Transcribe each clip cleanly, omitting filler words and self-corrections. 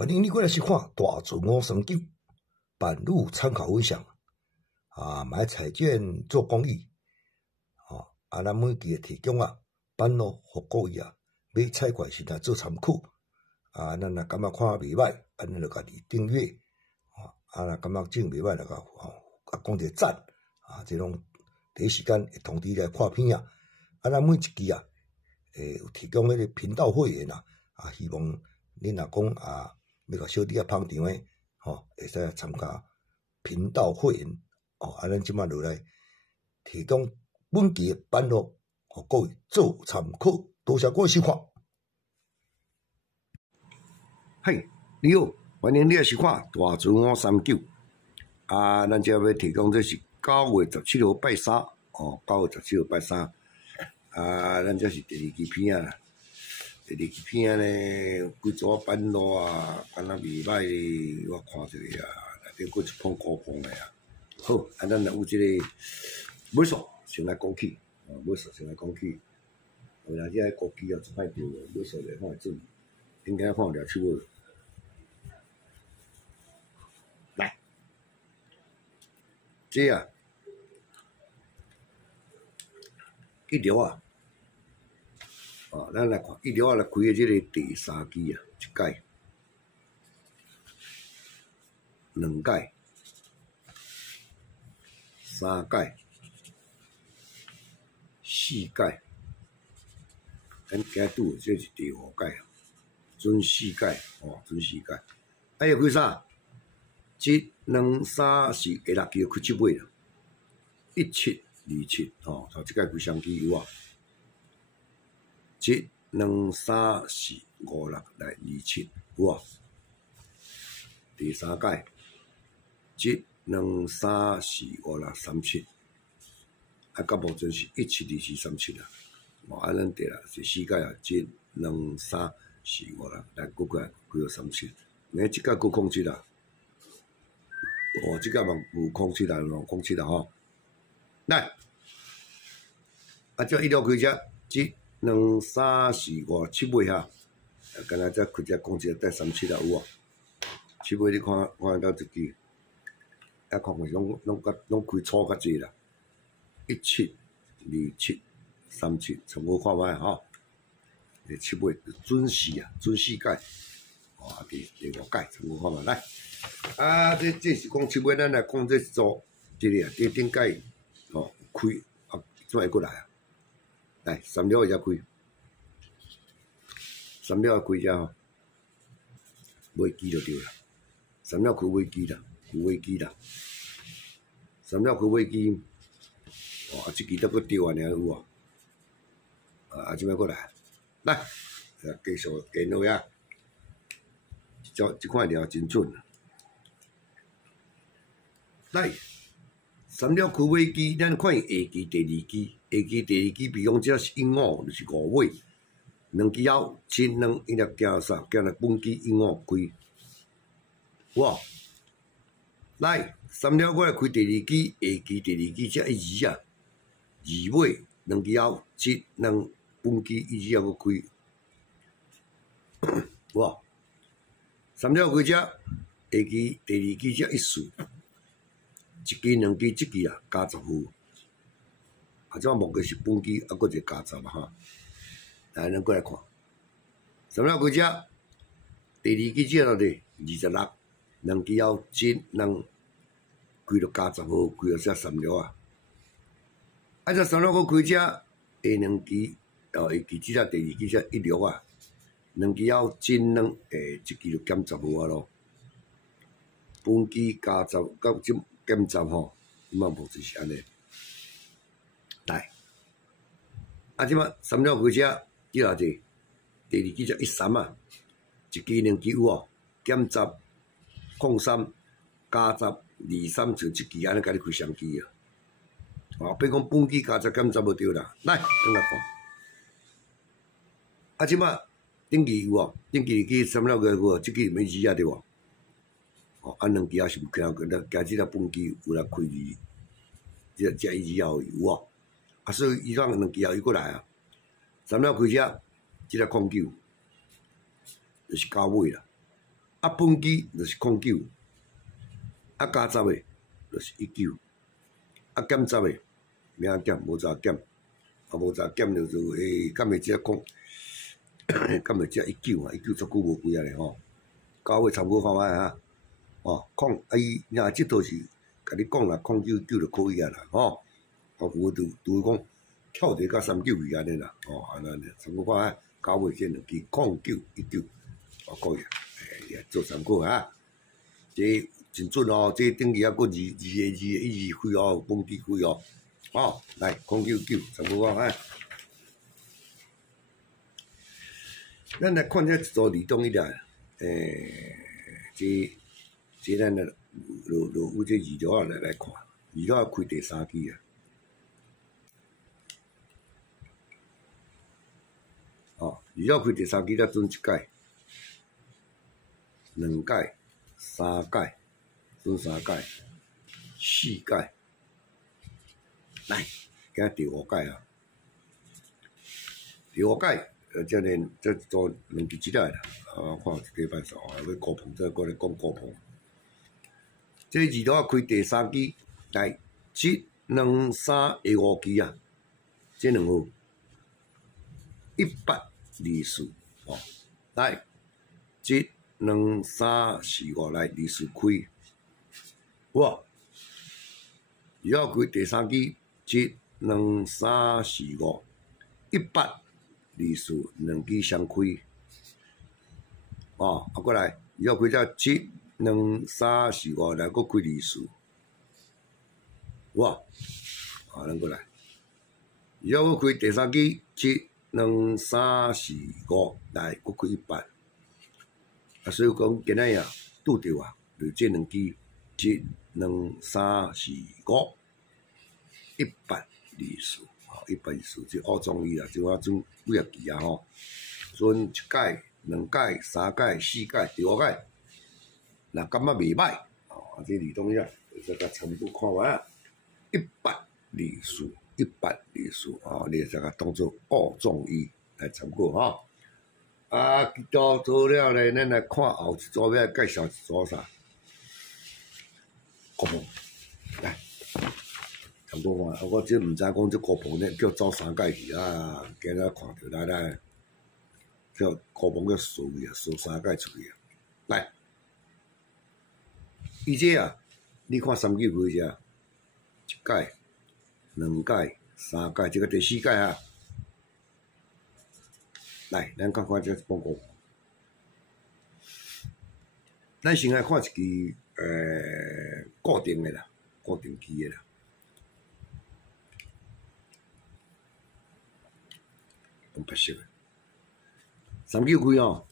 欢迎你过来收看大自我三九伴侣参考分享买彩券做公益咱每期提供办路互各位买彩券时做参考咱若感觉看袂歹，咱就家己订阅若感觉真袂歹就讲一个赞这种第一时间会通知你看片咱每一期有提供迄个频道会员希望恁若讲要甲小弟捧场诶会使参加频道会员咱即摆落来提供本期诶版路，互各位做参考。多谢各位收看。嘿，你好，欢迎你来收看大自我39咱这要提供这是9月17号拜三9月17号拜三咱这是第2期片啦。第2期片呢，几组版路敢若袂歹咧，我看一下内底佫一碰高碰诶好，咱若有即个尾数，先来讲起尾数先来讲起。为了这个高机做歹着尾数来看会准，应该看了手尾。来，这一条咱来看一条来开的这个第3期一届、2届、3届、4届，咱今拄这是第5届准4届准4届。要开啥？1、2、3、4、下6期就开7尾啦。17、27头一届开双期有1、2、3、4、5、6来27有第3届1、2、3、4、5、6、37到目前是1、7、2、4、37咱对啦，是4届1、2、3、4、5、6来过过来开到37，这届佫07啦，这届嘛有07啦，07啦来，这一条开只1、2、3、4、5、7尾敢若才开只讲一个第37啦有7尾你看到一支，看看拢开错较济啦，17、27、37，全部看卖7尾准4准4届第5届全部看卖来这是讲7尾，咱来讲这组这个顶届开怎会过来来3条才开，3条开只尾机就对啦，3条开尾机啦，开尾机啦，3条开尾机，这期才佫钓尔有即摆过来，来继续跟落这款料真准来。3条开尾机，咱看下期第2期，下期第2期，比如讲这是1、5就是5尾，2期后7、2、1粒行啥，行来本期1、5开，来3条过来开第2期，下期第2期这1、2尾，2期后7、2本期1、2佫开，3条开这下期第2期这1、4。1期、2期、1期加10户，这目前是本期佫一个加10来，咱过来看，3条开只第2期这咧26， 2期后7、2开到加10户，开到这3条这3条佫开只下2期下期这第2期这1条2期后7、21期就减10户咯，本期加10到这减10嘛无就是安尼。来，即摆3条开车，几偌济？第2期才131期2期有减10、-3加10、2、3像1期安尼，甲你开双期比如讲本期加10减10就对啦。来，咱来看，即摆顶期有顶期2期3条开有，1期没2对无？2期也是有听过，加即个本期有来开2，这1、2后有所以伊讲2期后伊过来3条开车，即个09就是9尾啦。啊，本机就是09，啊，加十个就是19，啊，减10个免减，无查减，啊，无查减就是敢会只讲，敢会只19啊，19足久无几啊咧吼，9月参考看卖啊，哦，伊若即套是甲你讲啦，099就可以啊啦，吼，啊，有拄讲跳一到392安尼啦，哦，安尼参考看啊，9月这两支09、19，哦，可以啊，做参考啊，这真准哦，这等于还佫2一直开哦，本机开哦。哦，来099，参考看啊。咱来看这一组移动一点，这咱就有这二条来看，二条开第3支啊。哦，二条开第3支，咱准1届、2届、3届，准3届、4届。来，今第5届啊！第5届，这做2支1来啦，啊，看一个办法啊，要高鹏，再过来讲高鹏。这二条开第3支，来7、2、3、5支啊，这两号100、2、4哦，来7、2、3、4、5来2、4开，哇！二条开第3支。7、2、3、4、5 100、2、4两支相开，哦，啊，过来，要开只7、2、3、4、5来，搁开2、4，哇，啊，咱过来，要开第3支7、2、3、4、5来，搁开100，啊，所以讲今仔日拄着啊，就这两支7、2、3、4、5。100、2、4，哦，100、2、4，这奥中医啦，即我准几啊支啊吼，准1届、2届、3届、4届、第5届，若感觉袂歹，哦，这移动一下，再甲参考看完啊，100、2、4、100、2、4，哦，你再甲当做奥中医来参考吼。啊，到做了咧，咱来看后一组要介绍一组啥？国防，来。参考看，我即毋知讲即高鹏咧叫走3届去啊，今仔看着来，叫高鹏叫数去啊，数3届出去啊。来，伊这啊，你看3支开者，1届、2届、3届，这个第4届啊。来，咱看看这广告。咱先来看一支固定的啦，固定机的啦。白色的，3支开哦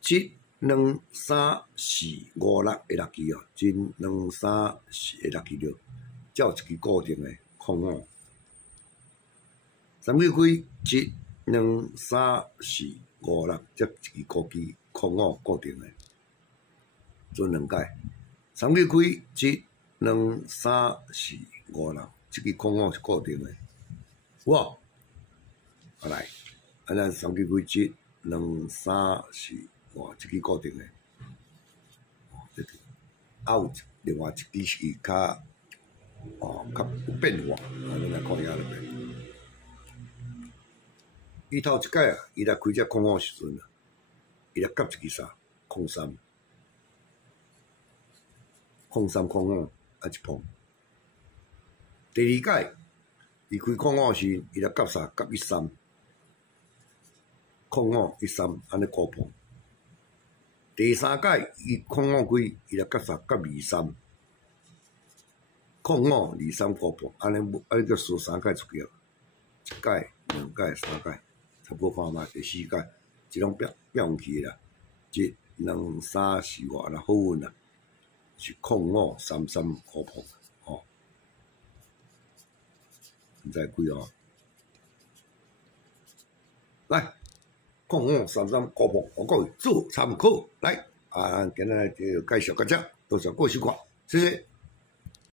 ，7、2、3、4、5、6的6支哦，7、2、3、4的6支了，才有一支固定的05。3支开7、2、3、4、5、6，才一支05固定的，准2届。3支开7、2、3、4、5、6，这支05是固定的，哇！啊来，啊咱3支开7、2、3、4、5，这支固定的。这个啊有另外一支是较较有变化，啊咱来看一下咧。伊头一届啊，伊来开只05时阵啊，伊来夹一支啥？03、05啊一碰。第2届伊开05时，伊来夹啥？夹13。05、13安尼高碰，第3届伊05开，伊来夹啥？夹23，05、23高碰，安尼叫数3届出去啊，1届、2届、3届，差不多看卖第4届，即种变运气啦，7、2、3、4、5啦，好运啦，是05、33高碰，吼，毋知几哦，来。05、33高碰，我各位做参考。来，今日就介绍到这，多谢各位收看，谢谢。